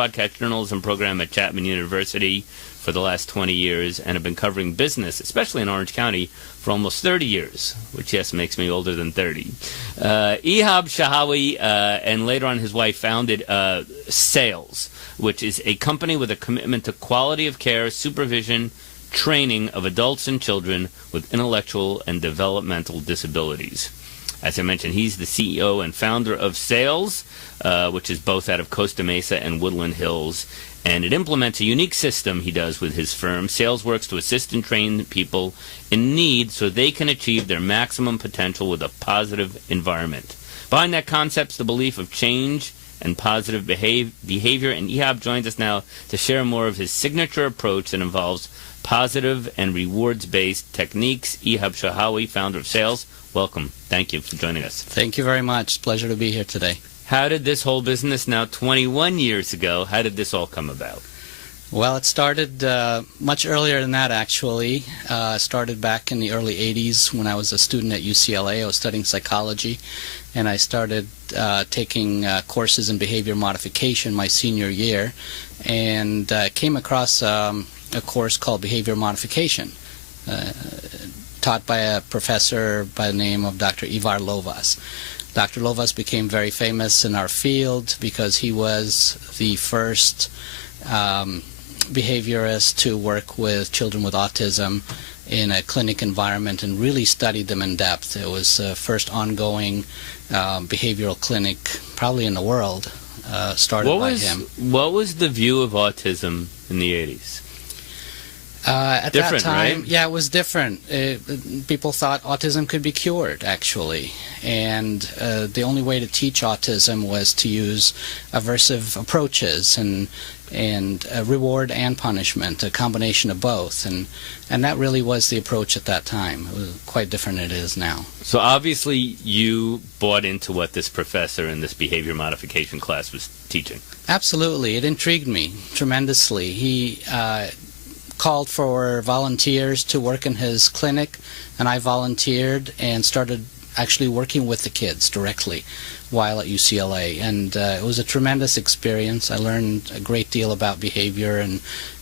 broadcast journalism program at Chapman University for the last 20 years and have been covering business, especially in Orange County, for almost 30 years, which, yes, makes me older than 30. Ihab Shahawi and later on his wife founded Sales, which is a company with a commitment to quality of care, supervision, training of adults and children with intellectual and developmental disabilities. As I mentioned, he's the CEO and founder of Sales, which is both out of Costa Mesa and Woodland Hills. And it implements a unique system he does with his firm. Sales works to assist and train people in need so they can achieve their maximum potential with a positive environment. Behind that concept is the belief of change and positive behavior. And Ihab joins us now to share more of his signature approach that involves positive and rewards-based techniques. Ihab Shahawi, founder of Sales, welcome. Thank you for joining us. Thank you very much. Pleasure to be here today. How did this whole business, now 21 years ago, how did this all come about? Well, it started much earlier than that, actually. Started back in the early 80s when I was a student at UCLA. I was studying psychology, and I started taking courses in behavior modification my senior year, and came across a course called Behavior Modification, taught by a professor by the name of Dr. Ivar Lovas. Dr. Lovas became very famous in our field because he was the first behaviorist to work with children with autism in a clinic environment and really studied them in depth. It was the first ongoing behavioral clinic probably in the world, started by him. What was the view of autism in the 80s? At different, that time, right? Yeah, it was different. People thought autism could be cured, actually. And the only way to teach autism was to use aversive approaches and reward and punishment, a combination of both. And that really was the approach at that time. It was quite different than it is now. So obviously you bought into what this professor in this behavior modification class was teaching. Absolutely. It intrigued me tremendously. He called for volunteers to work in his clinic, and I volunteered and started actually working with the kids directly while at UCLA, and it was a tremendous experience. I learned a great deal about behavior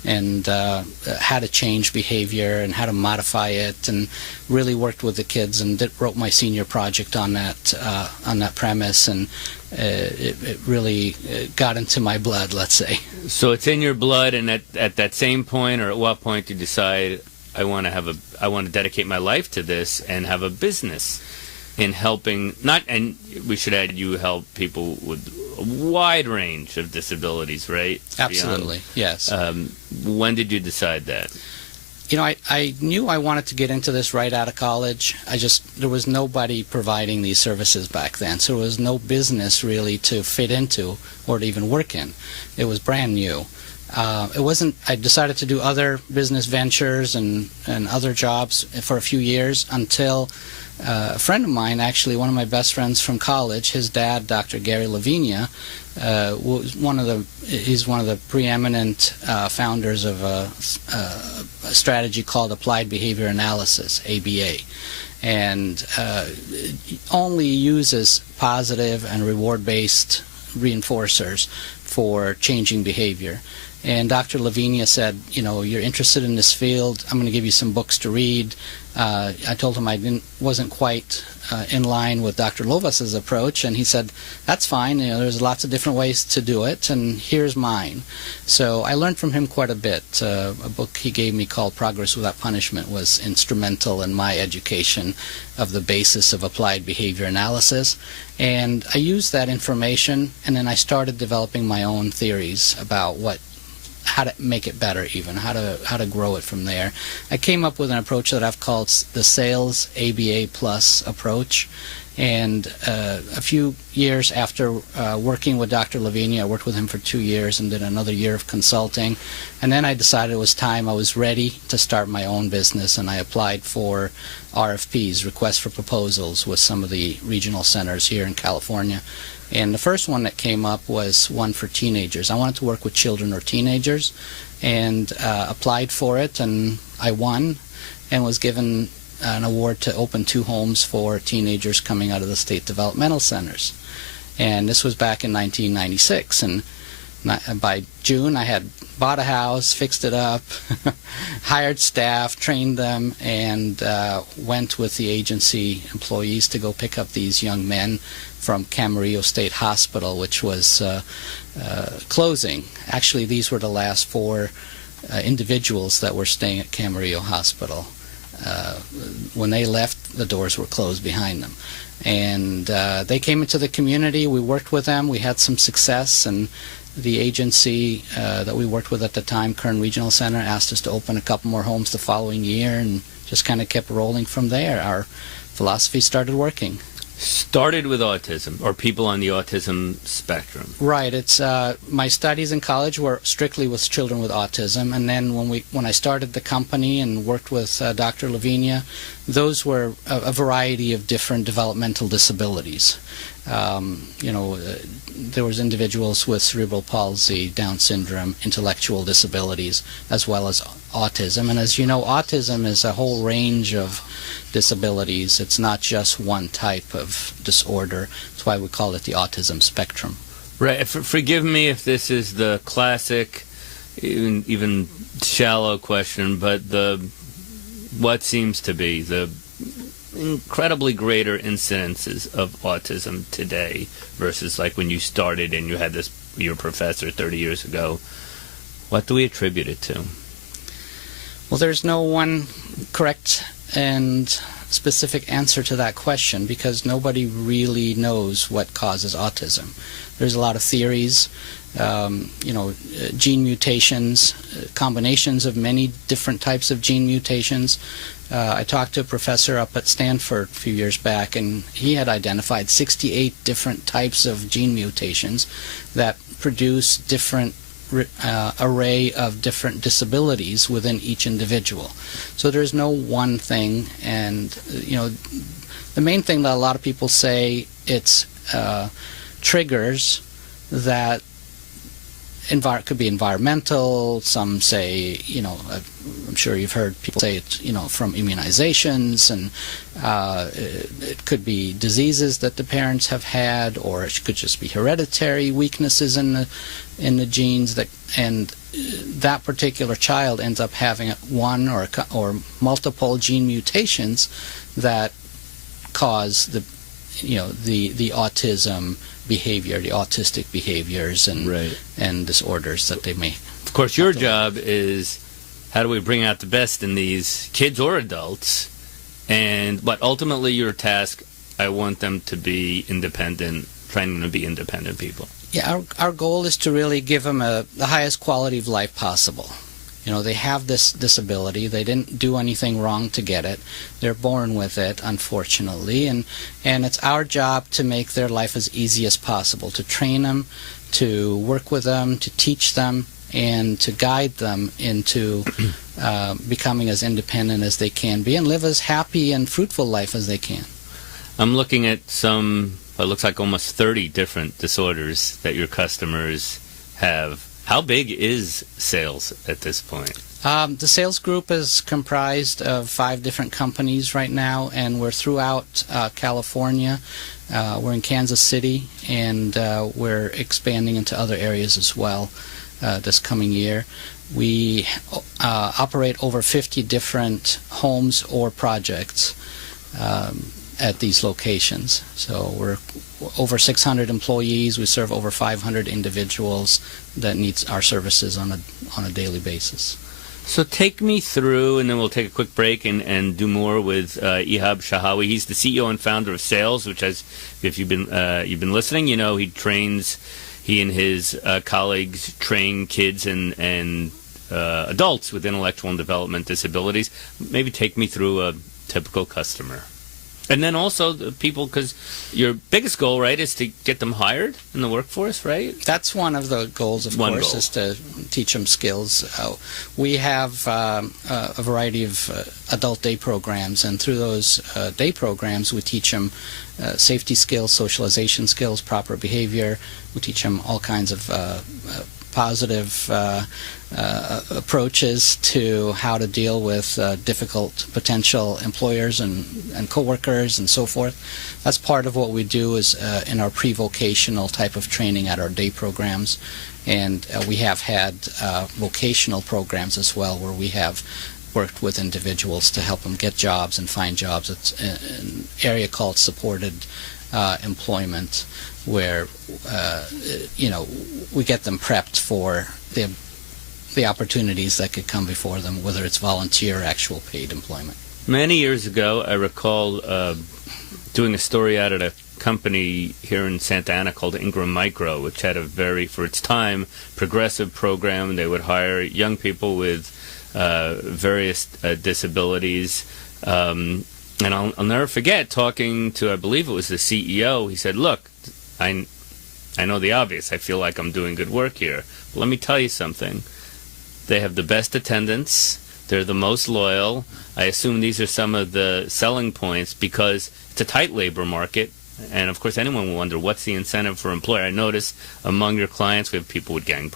and how to change behavior and how to modify it, and really worked with the kids and wrote my senior project on that premise, and it really got into my blood, let's say. So it's in your blood, and at that same point, or at what point do you decide I want to dedicate my life to this and have a business in helping, and we should add, you help people with a wide range of disabilities, right? Absolutely, yes. When did you decide that? You know, I knew I wanted to get into this right out of college. There was nobody providing these services back then, so there was no business really to fit into or to even work in. It was brand new. I decided to do other business ventures and other jobs for a few years until a friend of mine, actually one of my best friends from college, his dad, Dr. Gary Lavinia, was he's one of the preeminent founders of a strategy called Applied Behavior Analysis, ABA, and only uses positive and reward-based reinforcers for changing behavior. And Dr. Lavinia said, you know, you're interested in this field, I'm going to give you some books to read. I told him I wasn't quite in line with Dr. Lovas's approach, and he said, that's fine, you know, there's lots of different ways to do it, and here's mine. So I learned from him quite a bit. A book he gave me called Progress Without Punishment was instrumental in my education of the basis of applied behavior analysis. And I used that information, and then I started developing my own theories about how to make it better, even how to grow it from there. I came up with an approach that I've called the Sales ABA Plus approach, and a few years after working with Dr. Lavinia, I worked with him for 2 years and did another year of consulting, and then I decided it was time. I was ready to start my own business, and I applied for RFPs, requests for proposals, with some of the regional centers here in California. And the first one that came up was one for teenagers. I wanted to work with children or teenagers, and applied for it, and I won and was given an award to open 2 homes for teenagers coming out of the state developmental centers. And this was back in 1996. And By June, I had bought a house, fixed it up, hired staff, trained them, and went with the agency employees to go pick up these young men from Camarillo State Hospital, which was closing. Actually, these were the last 4 individuals that were staying at Camarillo Hospital. When they left, the doors were closed behind them. And they came into the community. We worked with them. We had some success, and the agency that we worked with at the time, Kern Regional Center, asked us to open a couple more homes the following year, and just kind of kept rolling from there. Our philosophy started working. Started with autism, or people on the autism spectrum. Right. It's my studies in college were strictly with children with autism, and then when I started the company and worked with Dr. Lavinia, those were a variety of different developmental disabilities. There was individuals with cerebral palsy, Down syndrome, intellectual disabilities, as well as autism. And as you know, autism is a whole range of disabilities. It's not just one type of disorder. That's why we call it the autism spectrum. Right. Forgive me if this is the classic, even shallow question, but what seems to be the incredibly greater incidences of autism today versus like when you started and you had your professor 30 years ago. What do we attribute it to? Well, there's no one correct and specific answer to that question because nobody really knows what causes autism. There's a lot of theories, gene mutations, combinations of many different types of gene mutations. I talked to a professor up at Stanford a few years back, and he had identified 68 different types of gene mutations that produce different array of different disabilities within each individual. So there's no one thing, and the main thing that a lot of people say, it's triggers that could be environmental. Some say, I'm sure you've heard people say it's, from immunizations, and it could be diseases that the parents have had, or it could just be hereditary weaknesses in the genes and that particular child ends up having one or multiple gene mutations that cause the autism behavior, the autistic behaviors and disorders that they may. Of course, your job is how do we bring out the best in these kids or adults, but ultimately your task, I want them to be independent, training them to be independent people. Yeah, our goal is to really give them the highest quality of life possible. They have this disability. They didn't do anything wrong to get it. They're born with it, unfortunately, and it's our job to make their life as easy as possible, to train them, to work with them, to teach them, and to guide them into becoming as independent as they can be and live as happy and fruitful life as they can. I'm looking at it looks like almost 30 different disorders that your customers have. How big is sales at this point? The sales group is comprised of 5 different companies right now, and we're throughout California. We're in Kansas City, and we're expanding into other areas as well this coming year. We operate over 50 different homes or projects at these locations. So we're over 600 employees. We serve over 500 individuals that need our services on a daily basis. So take me through, and then we'll take a quick break and do more with Ihab Shahawi. He's the CEO and founder of Sales, which, if you've been listening, he and his colleagues train kids and adults with intellectual and development disabilities. Maybe take me through a typical customer. And then also the people, because your biggest goal, right, is to get them hired in the workforce, right? That's one of the goals, of course, is to teach them skills. We have a variety of adult day programs, and through those day programs we teach them safety skills, socialization skills, proper behavior. We teach them all kinds of positive approaches to how to deal with difficult potential employers and coworkers and so forth. That's part of what we do is in our pre-vocational type of training at our day programs. And we have had vocational programs as well, where we have worked with individuals to help them get jobs and find jobs. It's an area called supported employment, where we get them prepped for the opportunities that could come before them, whether it's volunteer or actual paid employment. Many years ago, I recall doing a story out at a company here in Santa Ana called Ingram Micro, which had a very, for its time, progressive program. They would hire young people with various disabilities. And I'll never forget talking to, I believe it was the CEO. He said, look, I know the obvious. I feel like I'm doing good work here. But let me tell you something. They have the best attendance. They're the most loyal. I assume these are some of the selling points, because it's a tight labor market. And, of course, anyone will wonder, what's the incentive for employer? I notice among your clients we have people with gang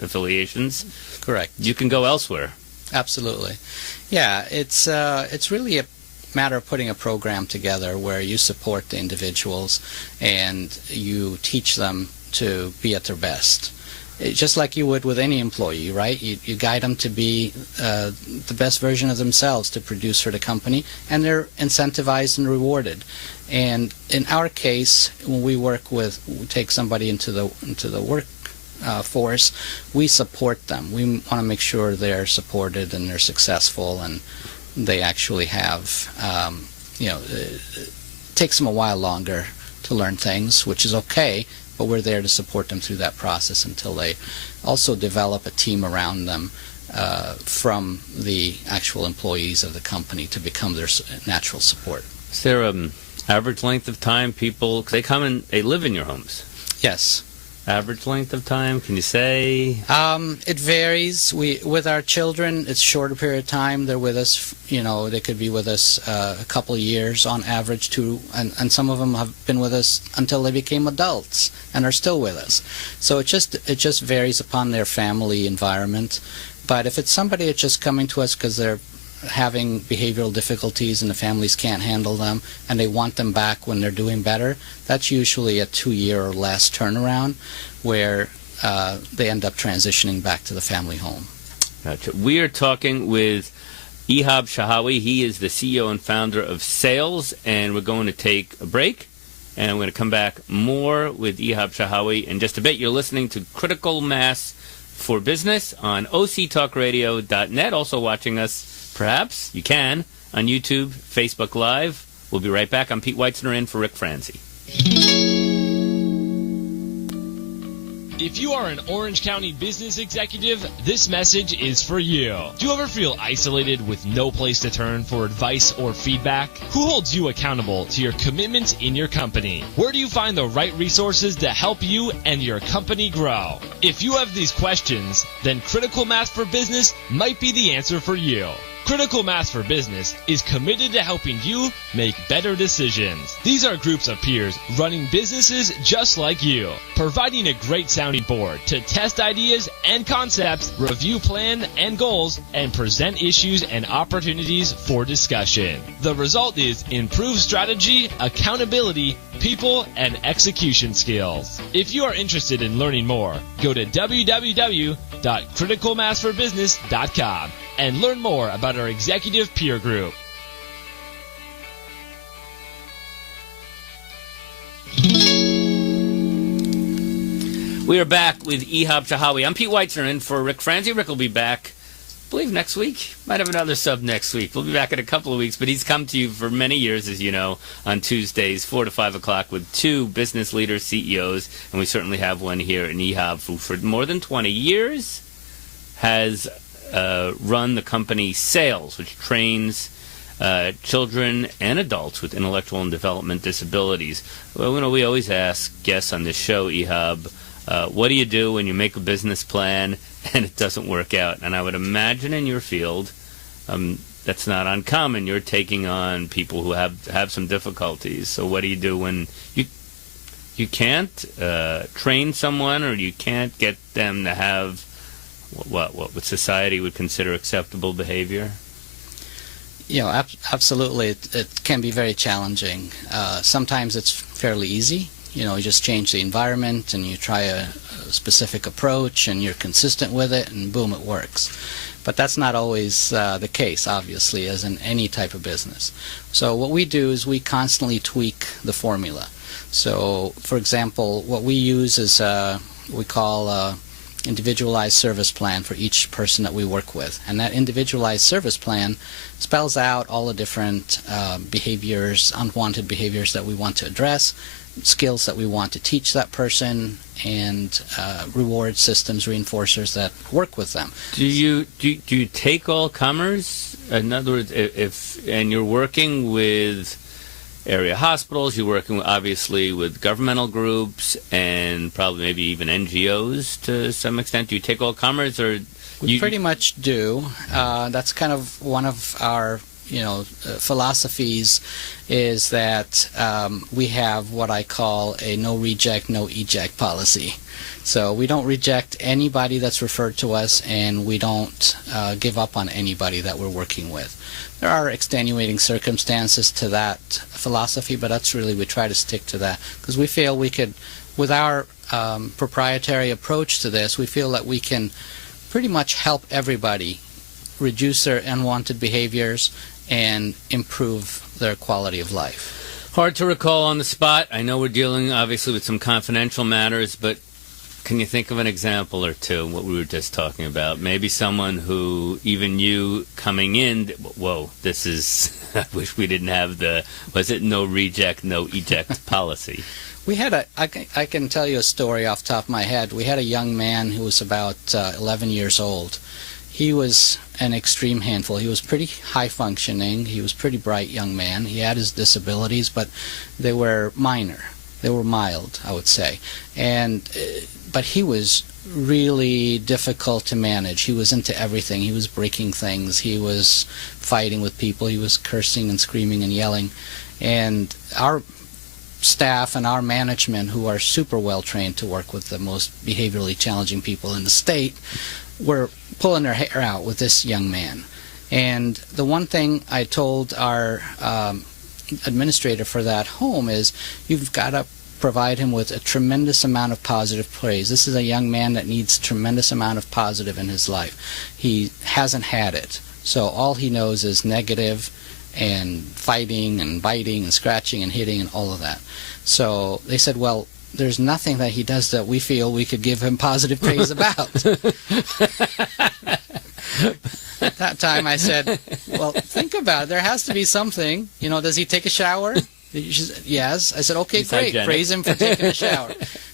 affiliations. Correct. You can go elsewhere. Absolutely. Yeah, it's really a matter of putting a program together where you support the individuals and you teach them to be at their best. Just like you would with any employee, right? You guide them to be the best version of themselves to produce for the company, and they're incentivized and rewarded. And in our case, when we take somebody into the work force, we support them. We want to make sure they're supported and they're successful, and they actually have, it takes them a while longer to learn things, which is okay, but we're there to support them through that process until they also develop a team around them from the actual employees of the company to become their natural support. Is there an average length of time people, 'cause they come and they live in your homes? Yes. Average length of time, can you say? It varies. With our children, it's a shorter period of time. They're with us, they could be with us a couple of years on average too, and some of them have been with us until they became adults and are still with us. So it just varies upon their family environment. But if it's somebody that's just coming to us because they're having behavioral difficulties and the families can't handle them and they want them back when they're doing better, that's usually a 2-year or less turnaround where they end up transitioning back to the family home. Gotcha. We are talking with Ihab Shahawi. He is the CEO and founder of Sales, and we're going to take a break, and I'm going to come back more with Ihab Shahawi in just a bit. You're listening to Critical Mass for Business on octalkradio.net. Also watching us, perhaps you can, on YouTube, Facebook Live. We'll be right back. I'm Pete Weitzner in for Rick Franzi. If you are an Orange County business executive, this message is for you. Do you ever feel isolated with no place to turn for advice or feedback? Who holds you accountable to your commitments in your company? Where do you find the right resources to help you and your company grow? If you have these questions, then Critical Mass for Business might be the answer for you. Critical Mass for Business is committed to helping you make better decisions. These are groups of peers running businesses just like you, providing a great sounding board to test ideas and concepts, review plan and goals, and present issues and opportunities for discussion. The result is improved strategy, accountability, people, and execution skills. If you are interested in learning more, go to www.criticalmassforbusiness.com and learn more about our executive peer group. We are back with Ihab Shahawi. I'm Pete Weitzner in for Rick Franzi. Rick will be back, I believe, next week. Might have another sub next week. We'll be back in a couple of weeks, but he's come to you for many years, as you know, on Tuesdays, 4 to 5 o'clock, with two business leaders, CEOs, and we certainly have one here in Ihab, who for more than 20 years has run the company Sales, which trains children and adults with intellectual and development disabilities. Well, we always ask guests on this show, Ihab, what do you do when you make a business plan and it doesn't work out? And I would imagine in your field, that's not uncommon. You're taking on people who have some difficulties. So what do you do when you can't train someone, or you can't get them to have what society would consider acceptable behavior? Absolutely. It can be very challenging. Sometimes it's fairly easy you just change the environment and you try a specific approach and you're consistent with it and boom, it works. But that's not always the case, obviously, as in any type of business. So what we do is we constantly tweak the formula. So, for example, what we use is we call individualized service plan for each person that we work with. And that individualized service plan spells out all the different behaviors, unwanted behaviors that we want to address, skills that we want to teach that person, and reward systems, reinforcers that work with them. Do you take all comers? In other words, and you're working with area hospitals, you're working obviously with governmental groups and probably maybe even NGOs to some extent. Do you take all comers, or we pretty much do? That's kind of one of our philosophies, is that we have what I call a no reject, no eject policy. So we don't reject anybody that's referred to us, and we don't give up on anybody that we're working with. There are extenuating circumstances to that philosophy, but that's really, we try to stick to that, because we feel we could, with our proprietary approach to this, we feel that we can pretty much help everybody reduce their unwanted behaviors and improve their quality of life. Hard to recall on the spot. I know we're dealing obviously with some confidential matters, but can you think of an example or two, what we were just talking about? Maybe someone who, even you coming in, whoa, this is, I wish we didn't have the, was it no reject, no eject policy? We had I can tell you a story off the top of my head. We had a young man who was about 11 years old. He was an extreme handful. He was pretty high functioning. He was a pretty bright young man. He had his disabilities, but they were minor. They were mild, I would say. But he was really difficult to manage. He was into everything. He was breaking things. He was fighting with people. He was cursing and screaming and yelling. And our staff and our management, who are super well trained to work with the most behaviorally challenging people in the state, were pulling their hair out with this young man. And the one thing I told our administrator for that home is, you've got to provide him with a tremendous amount of positive praise. This is a young man that needs a tremendous amount of positive in his life. He hasn't had it. So all he knows is negative and fighting and biting and scratching and hitting and all of that. So they said, well, there's nothing that he does that we feel we could give him positive praise about. At that time I said, well, think about it. There has to be something. Does he take a shower? Yes. I said, okay, He's great. hygienic. Praise him for taking a shower.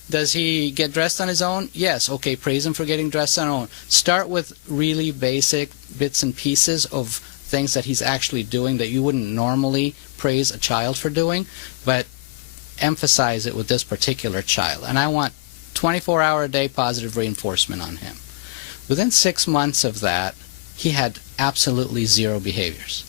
Does he get dressed on his own? Yes. Okay, praise him for getting dressed on his own. Start with really basic bits and pieces of things that he's actually doing that you wouldn't normally praise a child for doing, but emphasize it with this particular child. And I want 24-hour-a-day positive reinforcement on him. Within 6 months of that, he had absolutely zero behaviors.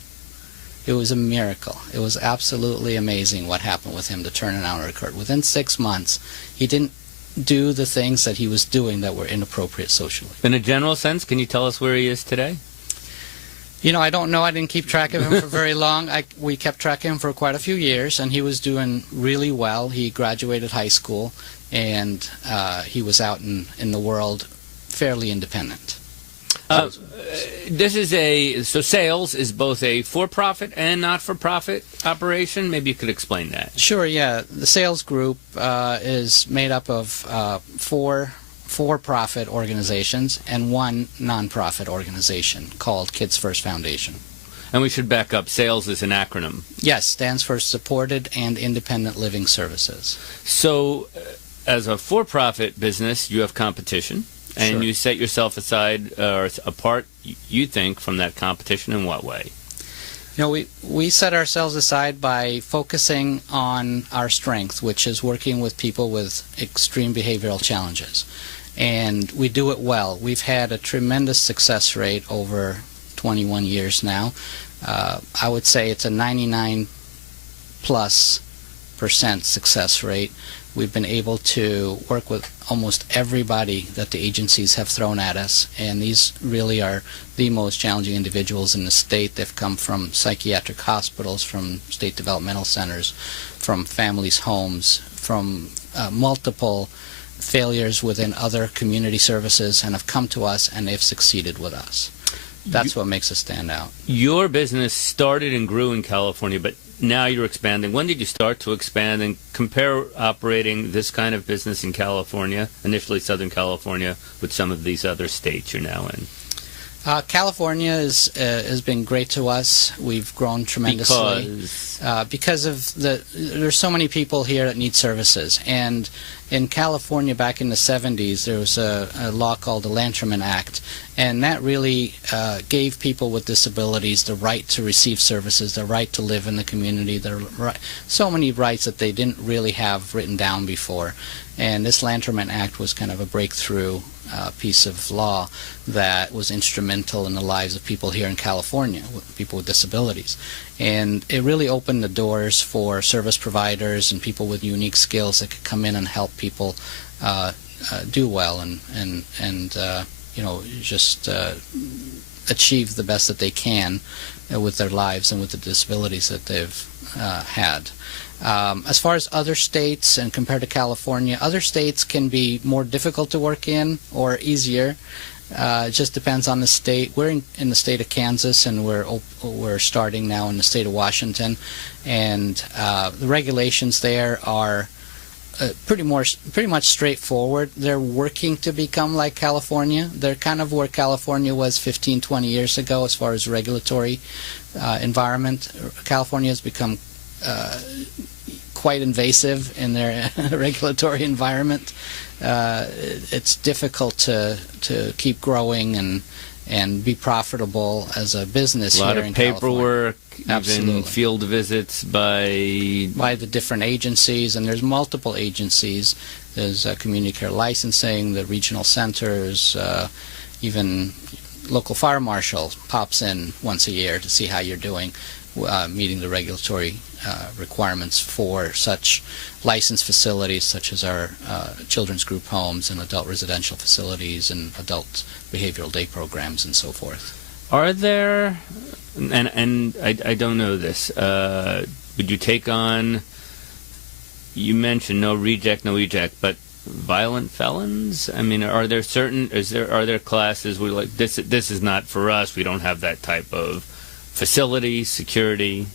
It was a miracle. It was absolutely amazing what happened with him. The turnaround occurred. Within 6 months, he didn't do the things that he was doing that were inappropriate socially. In a general sense, can you tell us where he is today? I don't know. I didn't keep track of him for very long. We kept track of him for quite a few years, and he was doing really well. He graduated high school, and he was out in the world fairly independent. So sales is both a for-profit and not-for-profit operation. Maybe you could explain that. Sure, yeah. The sales group is made up of four for-profit organizations and one non-profit organization called Kids First Foundation. And we should back up. SAILS is an acronym. Yes, stands for Supported and Independent Living Services. So as a for-profit business, you have competition. And Sure. you set yourself aside or apart, you think, from that competition in what way? We set ourselves aside by focusing on our strength, which is working with people with extreme behavioral challenges. And we do it well. We've had a tremendous success rate over 21 years now. I would say it's a 99+% success rate. we've been able to work with almost everybody that the agencies have thrown at us, and these really are the most challenging individuals in the state. They've come from psychiatric hospitals, from state developmental centers, from families' homes, from multiple failures within other community services, and have come to us and they've succeeded with us. That's what makes us stand out. Your business started and grew in California, but now you're expanding. When did you start to expand and compare operating this kind of business in California, initially Southern California, with some of these other states you're now in? California has been great to us. We've grown tremendously because of there's so many people here that need services. And in California, back in the 70s, there was a law called the Lanterman Act, and that really gave people with disabilities the right to receive services, the right to live in the community, so many rights that they didn't really have written down before. And this Lanterman Act was kind of a breakthrough piece of law that was instrumental in the lives of people here in California, people with disabilities. And it really opened the doors for service providers and people with unique skills that could come in and help people do well and just achieve the best that they can with their lives and with the disabilities that they've had. As far as other states and compared to California, other states can be more difficult to work in or easier. It just depends on the state. We're in the state of Kansas, and we're starting now in the state of Washington, and the regulations there are pretty much straightforward. They're working to become like California. They're kind of where California was 15, 20 years ago as far as regulatory environment. California has become quite invasive in their regulatory environment. It's difficult to keep growing and be profitable as a business here in California. A lot of paperwork, even field visits by the different agencies, and there's multiple agencies. There's community care licensing, the regional centers, even local fire marshal pops in once a year to see how you're doing, meeting the regulatory requirements for such licensed facilities such as our children's group homes and adult residential facilities and adult behavioral day programs and so forth. Are there, and I don't know this, would you take on, you mentioned no reject, but violent felons? I mean, are there classes where like this is not for us, we don't have that type of facility, security?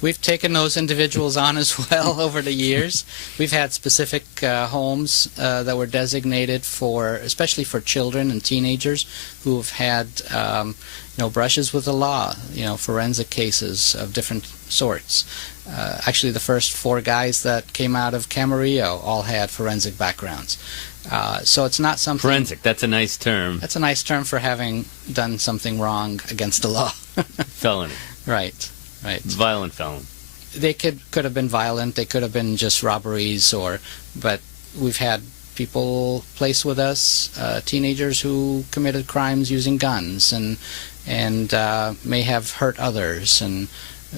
We've taken those individuals on as well over the years. We've had specific homes that were designated for, especially for children and teenagers who have had, brushes with the law, forensic cases of different sorts. Actually, the first 4 guys that came out of Camarillo all had forensic backgrounds. So it's not something... Forensic, that's a nice term. That's a nice term for having done something wrong against the law. Felony. Right. Violent felon. They could have been violent. They could have been just robberies, but we've had people placed with us, teenagers who committed crimes using guns and may have hurt others and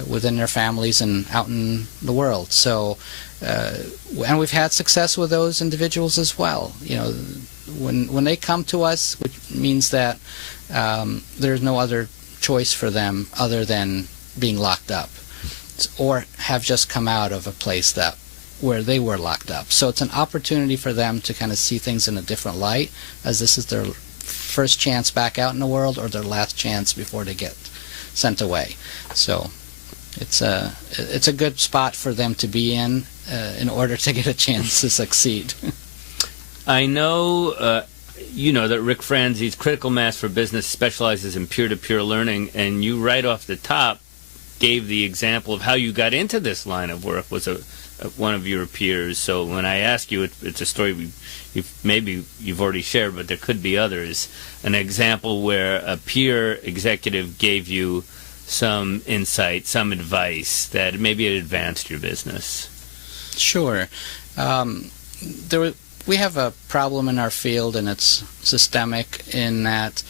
within their families and out in the world. So, and we've had success with those individuals as well. When they come to us, which means that there's no other choice for them other than being locked up, or have just come out of a place where they were locked up. So it's an opportunity for them to kind of see things in a different light, as this is their first chance back out in the world or their last chance before they get sent away. So it's a good spot for them to be in order to get a chance to succeed. I know that Rick Franzi's Critical Mass for Business specializes in peer-to-peer learning, and you right off the top gave the example of how you got into this line of work was one of your peers. So when I ask you, it's a story you've already shared, but there could be others. An example where a peer executive gave you some insight, some advice that maybe it advanced your business. Sure. We have a problem in our field, and it's systemic in that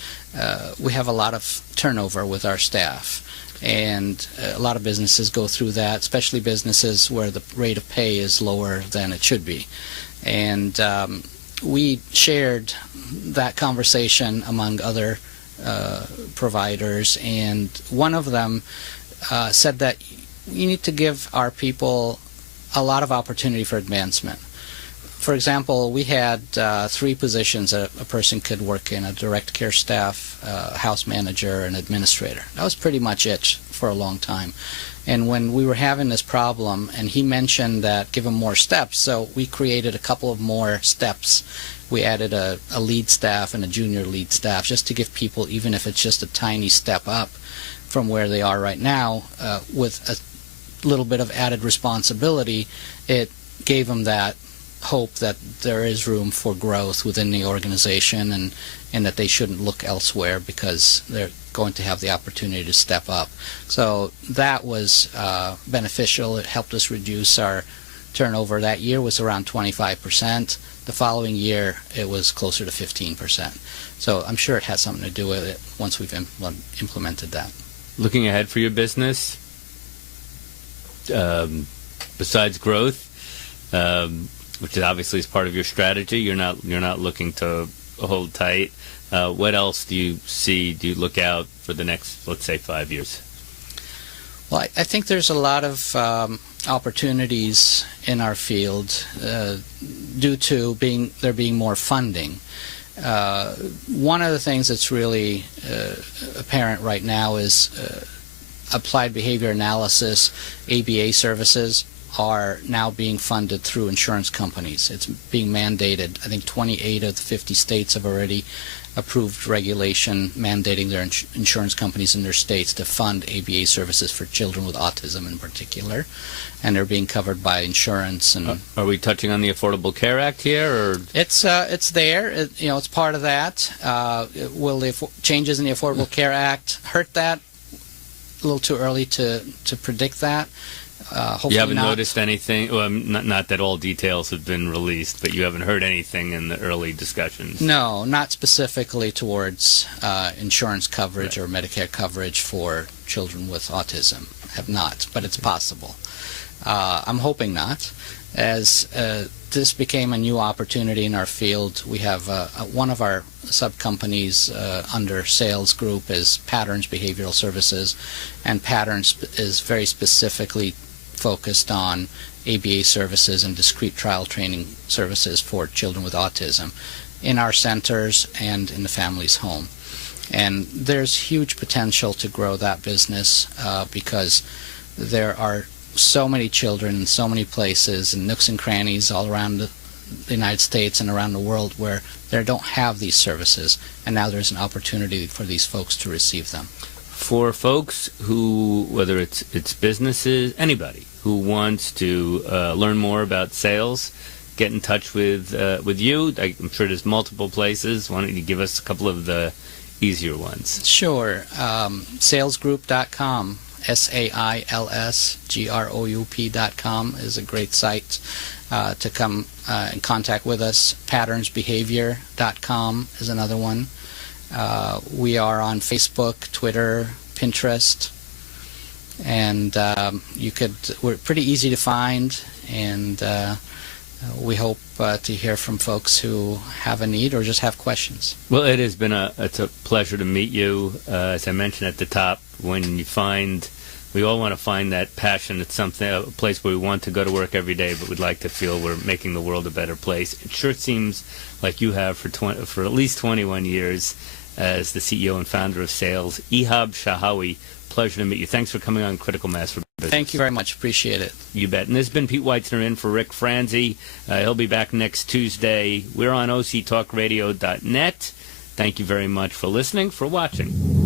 we have a lot of turnover with our staff. And a lot of businesses go through that, especially businesses where the rate of pay is lower than it should be. And we shared that conversation among other providers, and one of them said that you need to give our people a lot of opportunity for advancement. For example, we had 3 positions that a person could work in: a direct care staff, house manager, and administrator. That was pretty much it for a long time. And when we were having this problem, and he mentioned that give them more steps, so we created a couple of more steps. We added a lead staff and a junior lead staff just to give people, even if it's just a tiny step up from where they are right now, with a little bit of added responsibility, it gave them that hope that there is room for growth within the organization, and that they shouldn't look elsewhere because they're going to have the opportunity to step up. So that was beneficial. It helped us reduce our turnover. That year was around 25%. The following year it was closer to 15%. So I'm sure it has something to do with it once we've implemented that. Looking ahead for your business, besides growth, which is obviously is part of your strategy, you're not looking to hold tight. What else do you see? Do you look out for the next, let's say, 5 years? Well, I think there's a lot of opportunities in our field due to there being more funding. One of the things that's really apparent right now is applied behavior analysis, ABA services, are now being funded through insurance companies. It's being mandated. I think 28 of the 50 states have already approved regulation mandating their insurance companies in their states to fund ABA services for children with autism in particular, and they're being covered by insurance. And are we touching on the Affordable Care Act here, or it's there? It's part of that. Will the changes in the Affordable Care Act hurt that? A little too early to predict that. Hopefully you haven't not. noticed anything? Well, not that all details have been released, but you haven't heard anything in the early discussions? No, not specifically towards insurance coverage or Medicare coverage for children with autism. Have not, but it's possible. I'm hoping not. As this became a new opportunity in our field, we have one of our sub-companies under sales group is Patterns Behavioral Services, and Patterns is very specifically focused on ABA services and discrete trial training services for children with autism in our centers and in the family's home. And there's huge potential to grow that business because there are so many children in so many places and nooks and crannies all around the United States and around the world where they don't have these services, and now there's an opportunity for these folks to receive them. For folks who, whether it's businesses, anybody who wants to learn more about sales, get in touch with you. I'm sure there's multiple places. Why don't you give us a couple of the easier ones? Sure. Salesgroup.com, SAILSGROUP.com is a great site to come in contact with us. Patternsbehavior.com is another one. We are on Facebook, Twitter, Pinterest, and we're pretty easy to find, and we hope to hear from folks who have a need or just have questions. Well, it has been it's a pleasure to meet you. As I mentioned at the top, we all want to find that passion. It's a place where we want to go to work every day, but we'd like to feel we're making the world a better place. It sure seems like you have for at least 21 years as the CEO and founder of Sales. Ihab Shahawi, pleasure to meet you. Thanks for coming on Critical Mass for Business. Thank you very much. Appreciate it. You bet. And this has been Pete Weitzner in for Rick Franzi. He'll be back next Tuesday. We're on octalkradio.net. Thank you very much for listening, for watching.